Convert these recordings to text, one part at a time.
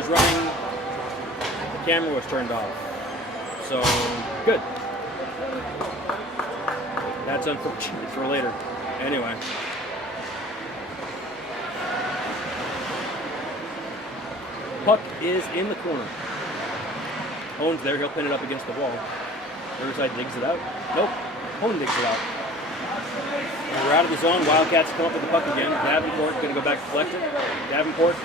was running, the camera was turned off. So, good. That's unfortunate for later. Anyway. Puck is in the corner. Hone's there, he'll pin it up against the wall. Riverside digs it out. Nope, Hone digs it out. And we're out of the zone. Wildcats come up with the puck again. Davenport going to go back to collect it. Davenport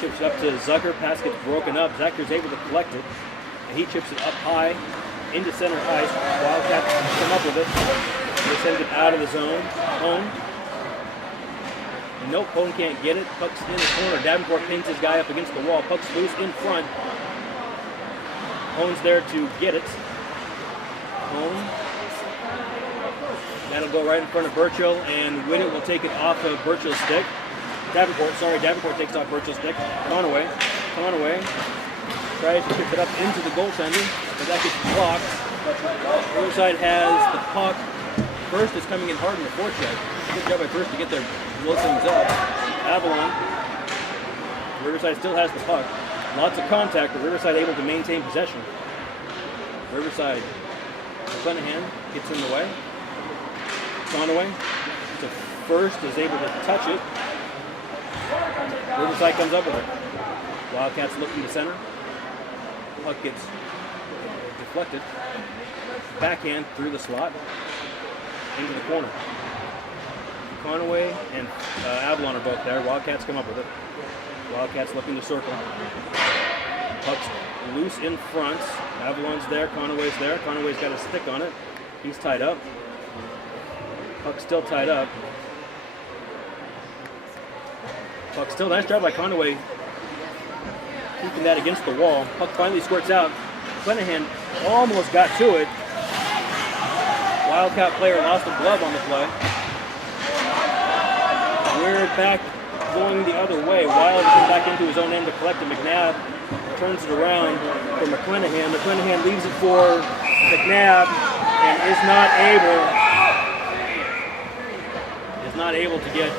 chips it up to Zucker. Pass gets broken up. Zucker's able to collect it. And he chips it up high into center ice. Wildcats come up with it. They send it out of the zone. Hone. Nope, Hone can't get it. Puck's in the corner. Davenport pings his guy up against the wall. Puck's loose in front. Hone's there to get it. Hone. That'll go right in front of Burchill, and Whittet will take it off of Burchill's stick. Davenport takes off Burchill's stick. Conaway tries to kick it up into the goaltender, but that gets blocked. Riverside has the puck. First is coming in hard in the forecheck. Good job by First to get there, blow things up. Avalon. Riverside still has the puck. Lots of contact, but Riverside able to maintain possession. Riverside, Cunningham gets in the way. Conaway to First is able to touch it. Riverside comes up with it. Wildcats looking to center. Puck gets deflected. Backhand through the slot into the corner. Conaway and Avalon are both there. Wildcats come up with it. Wildcats looking to circle. Puck's loose in front. Avalon's there. Conaway's there. Conaway's got a stick on it. He's tied up. Puck's still tied up. Puck still, nice job by Conaway keeping that against the wall. Puck finally squirts out. Cunningham almost got to it. Wildcat player lost a glove on the play. We're back going the other way. Wild comes back into his own end to collect it. McNabb turns it around for McClanahan. McClanahan leaves it for McNabb and is not able to get.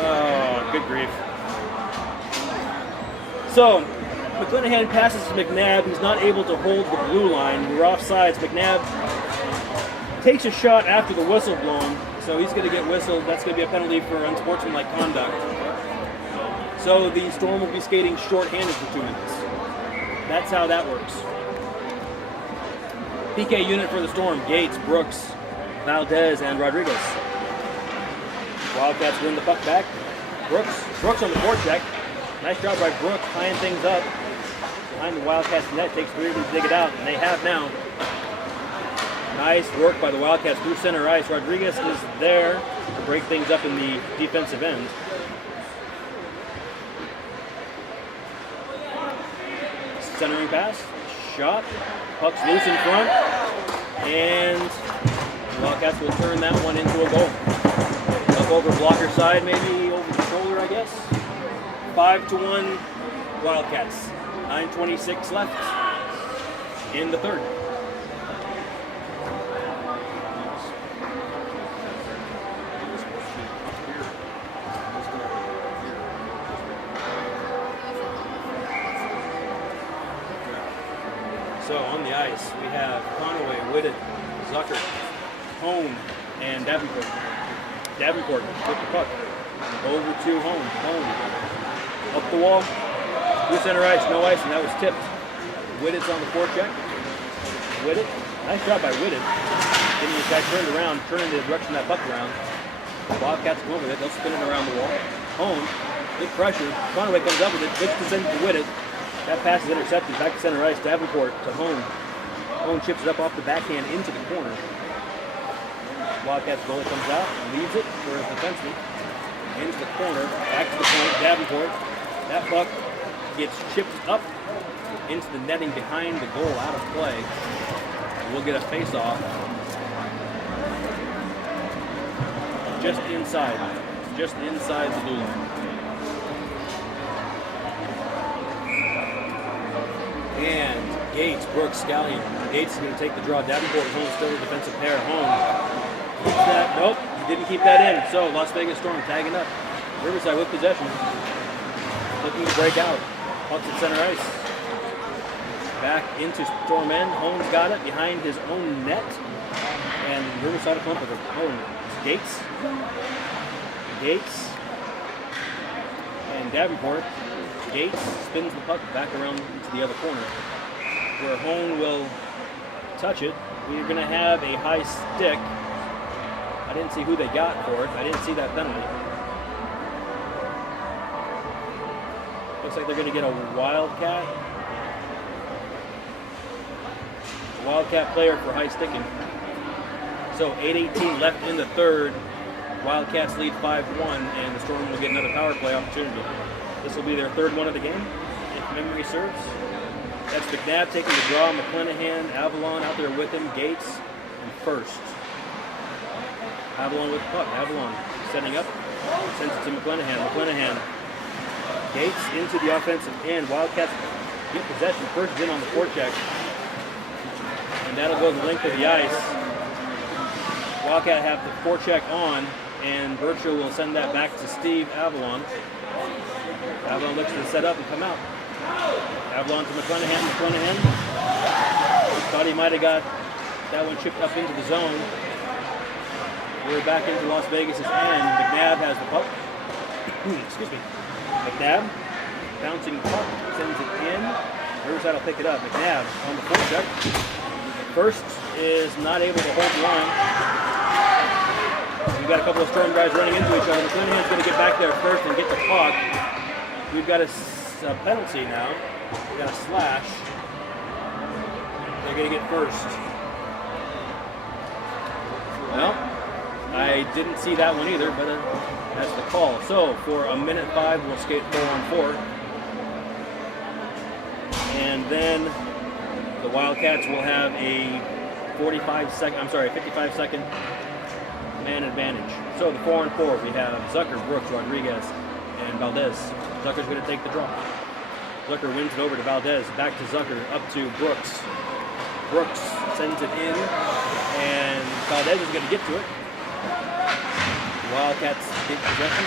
Oh, good grief. So, McClanahan passes to McNabb. He's not able to hold the blue line. We're offsides. McNabb takes a shot after the whistle blown, so he's going to get whistled. That's going to be a penalty for unsportsmanlike conduct. So the Storm will be skating short-handed for 2 minutes. That's how that works. PK unit for the Storm: Gates, Brooks, Valdez, and Rodriguez. Wildcats win the puck back. Brooks on the forecheck. Nice job by Brooks tying things up behind the Wildcats net. Takes 3 to dig it out, and they have now. Nice work by the Wildcats through center ice. Rodriguez is there to break things up in the defensive end. Centering pass, shot, puck's loose in front, and the Wildcats will turn that one into a goal. Up over blocker side, maybe over the shoulder, I guess. 5-1 Wildcats. 9:26 left in the third. So on the ice, we have Conaway, Whittet, Zucker, Hone, and Davenport. Davenport with the puck. Over to Hone. Hone. Up the wall. Through center ice, no ice, and that was tipped. Whittet's on the forecheck. Whittet. Nice job by Whittet. Getting his guy turned around, turning the direction that puck around. Wildcats go over it. They'll spin it around the wall. Hone. Good pressure. Conaway comes up with it. Flips the center to Whittet. That pass is intercepted. Back to center ice. Davenport to Hone. Hone chips it up off the backhand into the corner. Wildcats goalie comes out and leaves it for his defenseman. Into the corner. Back to the point. Davenport. That puck gets chipped up into the netting behind the goal, out of play. And we'll get a face-off just inside the blue line. And Gates, Brooks, Scallion. Gates is going to take the draw. Davenport is home, still a defensive pair. Home. Keeps that. Nope, he didn't keep that in. So Las Vegas Storm tagging up. Riverside with possession. looking to break out. Puck's at center ice. Back into Storm end. Hone's got it behind his own net. And Riverside will come up with it. Hone. It's Gates. Gates. And Davenport. Gates spins the puck back around into the other corner, where Hone will touch it. We're going to have a high stick. I didn't see who they got for it. I didn't see that penalty. Looks like they're going to get a Wildcat. A Wildcat player for high sticking. So 8:18 left in the third. Wildcats lead 5-1, and the Storm will get another power play opportunity. This will be their third one of the game, if memory serves. That's McNabb taking the draw. McClanahan, Avalon out there with him. Gates, and First. Avalon with the puck. Avalon setting up. Sends it to McClanahan. McClanahan. Gates into the offensive end. Wildcats get possession. First is in on the forecheck. And that'll go the length of the ice. Wildcat have the forecheck on, and Birchall will send that back to Steve Avalon. Avalon looks to set up and come out. Avalon to McClanahan. McClanahan thought he might have got that one chipped up into the zone. We're back into Las Vegas' end. McNabb has the puck. Excuse me. McNabb bouncing the puck, sends it in. Riverside will pick it up. McNabb on the forecheck. First is not able to hold the line. We've got a couple of Storm guys running into each other. McClanahan's going to get back there first and get the puck. We've got a penalty now. We've got a slash. They're going to get First. Well, I didn't see that one either, but that's the call. So for a minute 5, we'll skate 4-on-4. And then the Wildcats will have a 55-second man advantage. So the 4-on-4, we have Zucker, Brooks, Rodriguez, and Valdez. Zucker's going to take the draw. Zucker wins it over to Valdez. Back to Zucker, up to Brooks. Brooks sends it in, and Valdez is going to get to it. Wildcats take possession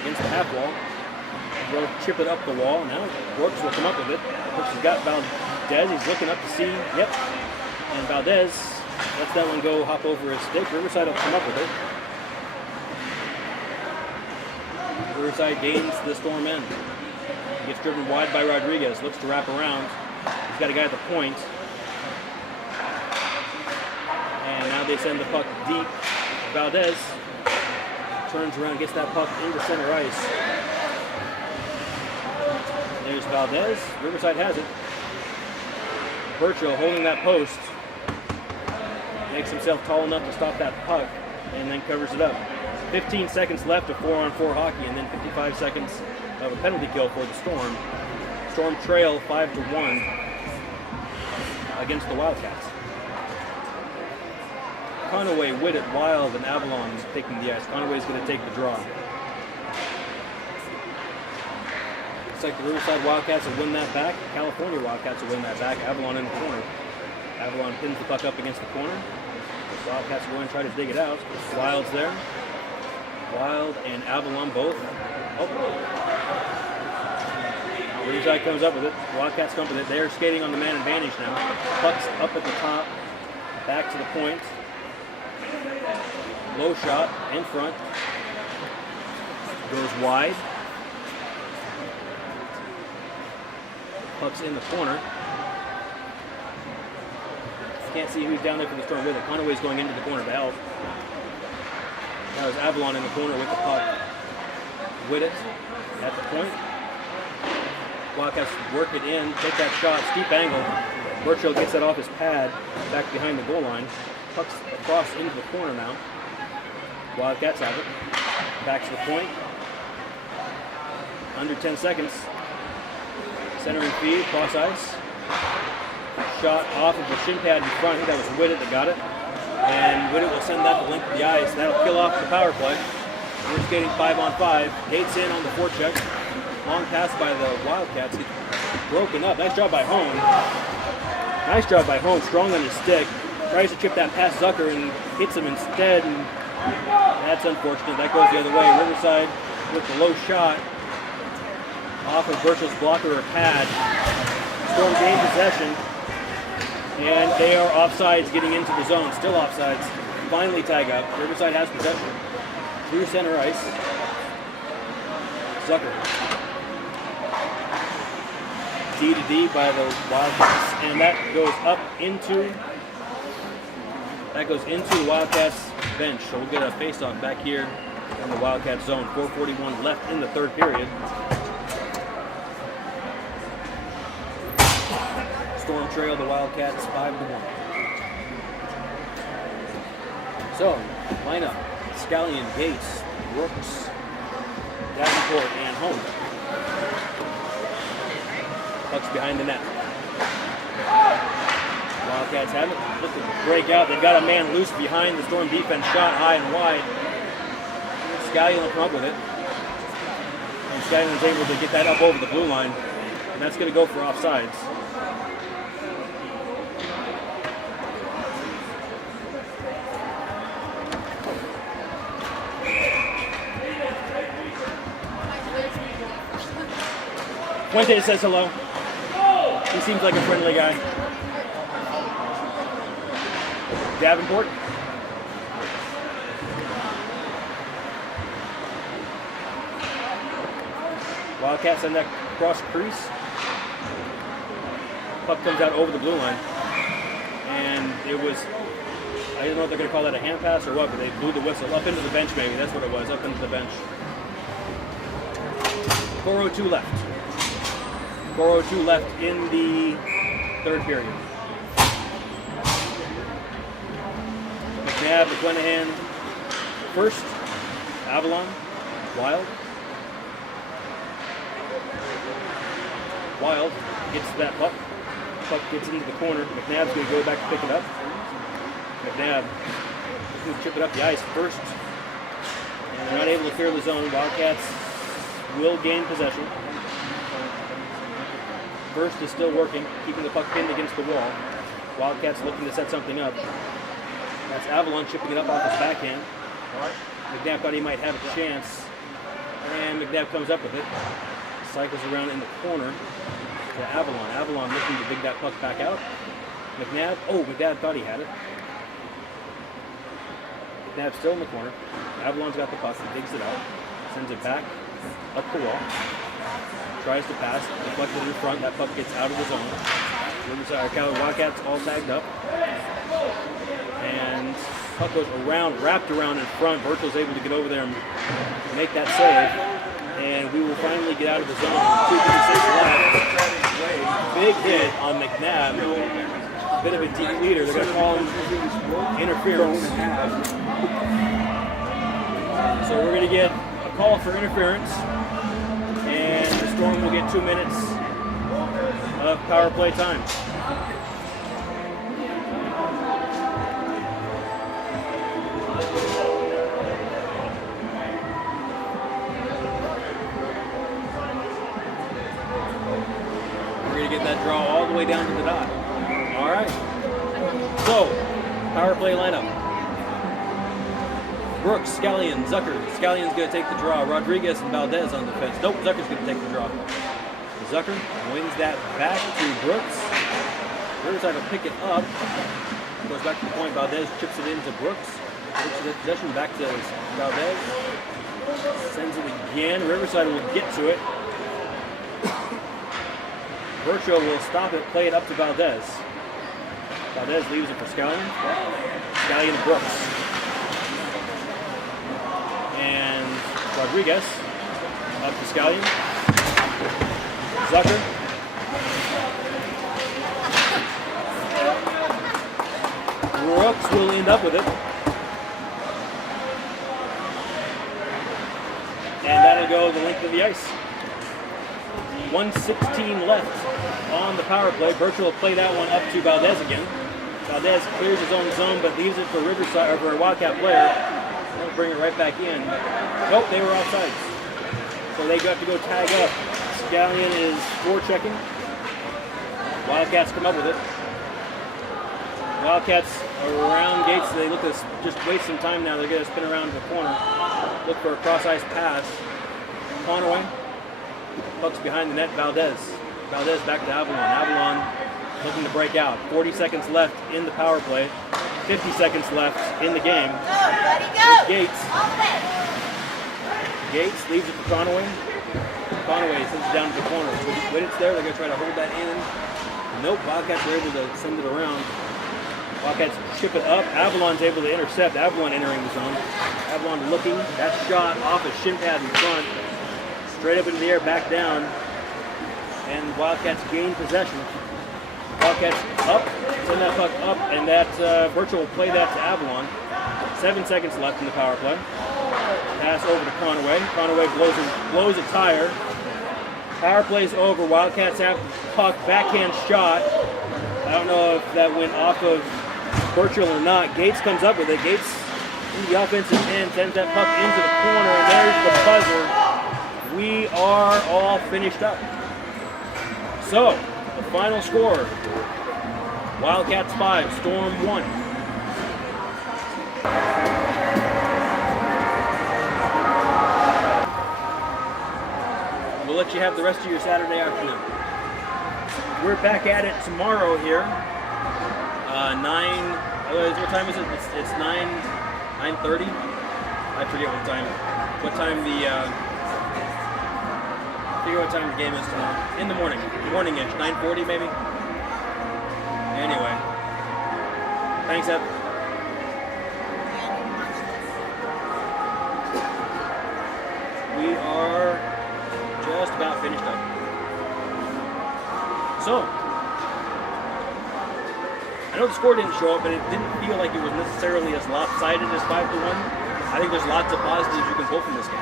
against the half wall. They'll chip it up the wall. Now Brooks will come up with it. Brooks has got Valdez. He's looking up to see. Yep. And Valdez lets that one go, hop over his stick. Riverside will come up with it. Riverside gains the Storm end. He gets driven wide by Rodriguez. Looks to wrap around. He's got a guy at the point. And now they send the puck deep. Valdez turns around, gets that puck into center ice. There's Valdez. Riverside has it. Birchall holding that post. Makes himself tall enough to stop that puck and then covers it up. 15 seconds left of 4-on-4 hockey, and then 55 seconds of a penalty kill for the Storm. Storm trail 5-1 against the Wildcats. Conaway, Whitted, Wild, and Avalon taking the ice. Conaway's going to take the draw. Looks like the Riverside Wildcats will win that back. California Wildcats will win that back. Avalon in the corner. Avalon pins the puck up against the corner. The Wildcats are going to try to dig it out. Wild's there. Wild and Avalon both. Oh. Riverside comes up with it. Wildcats come up with it. They're skating on the man advantage now. Puck's up at the top. Back to the point. Low shot in front. Goes wide. Puck's in the corner. Can't see who's down there for the Storm with it. Conaway's going into the corner to help. Now there's Avalon in the corner with the puck. With it at the point. Wildcats work it in, take that shot, steep angle. Birchall gets that off his pad, back behind the goal line. Puck's across into the corner now. Wildcats have it. Back to the point. Under 10 seconds. Centering feed, cross ice. Shot off of the shin pad in front. I think that was Whitted that got it. And Whitted will send that the length of the ice. That'll kill off the power play. We're skating 5-on-5. Gates in on the forecheck. Long pass by the Wildcats. He's broken up. Nice job by Hone. Nice job by Hone. Strong on his stick. Tries to chip that past Zucker and hits him instead. And that's unfortunate. That goes the other way. Riverside with the low shot. off of Burchell's blocker or pad. Storm gained possession, and they are offsides getting into the zone. Still offsides. Finally tag up. Riverside has possession. Through center ice. Zucker. D to D by the Wildcats, and that goes into the Wildcats bench. So we'll get a face-off back here in the Wildcat zone. 4:41 left in the third period. Storm trail the Wildcats 5-1. So, lineup: Scallion, Gates, Brooks, Davenport, and Home. Puck's behind the net. Wildcats have it. Look to break out. They've got a man loose behind the Storm defense. Shot high and wide. Scallion will come up with it. And Scallion's able to get that up over the blue line. And that's going to go for offsides. Fuentes says hello. He seems like a friendly guy. Davenport. Wildcats send that cross crease. Puck comes out over the blue line. And it was, I don't know if they're going to call that a hand pass or what, but they blew the whistle up into the bench maybe. That's what it was, up into the bench. 4:02 left. 4:02 left in the third period. McNabb, McClenahan, first, Avalon, Wild. Wild gets that puck. Puck gets into the corner. McNabb's going to go back to pick it up. McNabb going to chip it up the ice first. And they're not able to clear the zone. Wildcats will gain possession. First is still working, keeping the puck pinned against the wall. Wildcats looking to set something up. That's Avalon chipping it up off his backhand. McNabb thought he might have a chance, and McNabb comes up with it. Cycles around in the corner to Avalon. Avalon looking to dig that puck back out. McNabb thought he had it. McNabb still in the corner. Avalon's got the puck, he digs it out, sends it back up the wall. Tries to pass, deflected in front, that puck gets out of the zone. Wildcats all tagged up. And puck goes around, wrapped around in front. Burchell's able to get over there and make that save. And we will finally get out of the zone. 2:56 left. Big hit on McNabb. Bit of a deep leader. They're going to call him interference. So we're going to get a call for interference. And the Storm will get 2 minutes of power play time. We're going to get that draw all the way down to the dot. All right. So, power play lineup. Brooks, Scallion, Zucker. Scallion's going to take the draw. Rodriguez and Valdez on defense. Nope, Zucker's going to take the draw. Zucker wins that back to Brooks. Riverside will pick it up. Goes back to the point. Valdez chips it into Brooks. Takes the possession back to Valdez. Sends it again. Riverside will get to it. Burchell will stop it, play it up to Valdez. Valdez leaves it for Scallion. Scallion to Brooks. And Rodriguez up to Scallion. Zucker. Brooks will end up with it. And that'll go the length of the ice. 1:16 left on the power play. Burchell will play that one up to Valdez again. Valdez clears his own zone but leaves it for Riverside, or for a Wildcat player. They'll bring it right back in. Nope, they were offside. So they got to go tag up. Scallion is forechecking. Wildcats come up with it. Wildcats around Gates. They look to just waste some time now. They're going to spin around the corner. Look for a cross-ice pass. Conway Puck's behind the net, Valdez. Valdez back to Avalon. Avalon looking to break out. 40 seconds left in the power play. 50 seconds left in the game. Go, buddy, go! Gates. Gates leaves it to Conaway. Conaway sends it down to the corner. Whittett's there. They're going to try to hold that in. Nope. Wildcats were able to send it around. Wildcats chip it up. Avalon's able to intercept. Avalon entering the zone. Avalon looking. That shot off a shin pad in front. Straight up into the air, back down. And Wildcats gain possession. Wildcats up. Send that puck up. And that Virtual will play that to Avalon. 7 seconds left in the power play. Pass over to Conaway. Conaway blows a tire. Power play's over. Wildcats have the puck. Backhand shot. I don't know if that went off of Virtual or not. Gates comes up with it. Gates in the offensive end sends that puck into the corner. And there's the buzzer. We are all finished up. So, the final score. Wildcats 5, Storm 1. We'll let you have the rest of your Saturday afternoon. We're back at it tomorrow here. what time is it? It's 9:30. I forget what time I forget what time the game is tomorrow. In the morning-ish, 9:40 maybe. Anyway, thanks, Ed. We are just about finished up. So, I know the score didn't show up, but it didn't feel like it was necessarily as lopsided as 5-1. I think there's lots of positives you can pull from this game.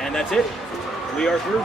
And that's it. We are through.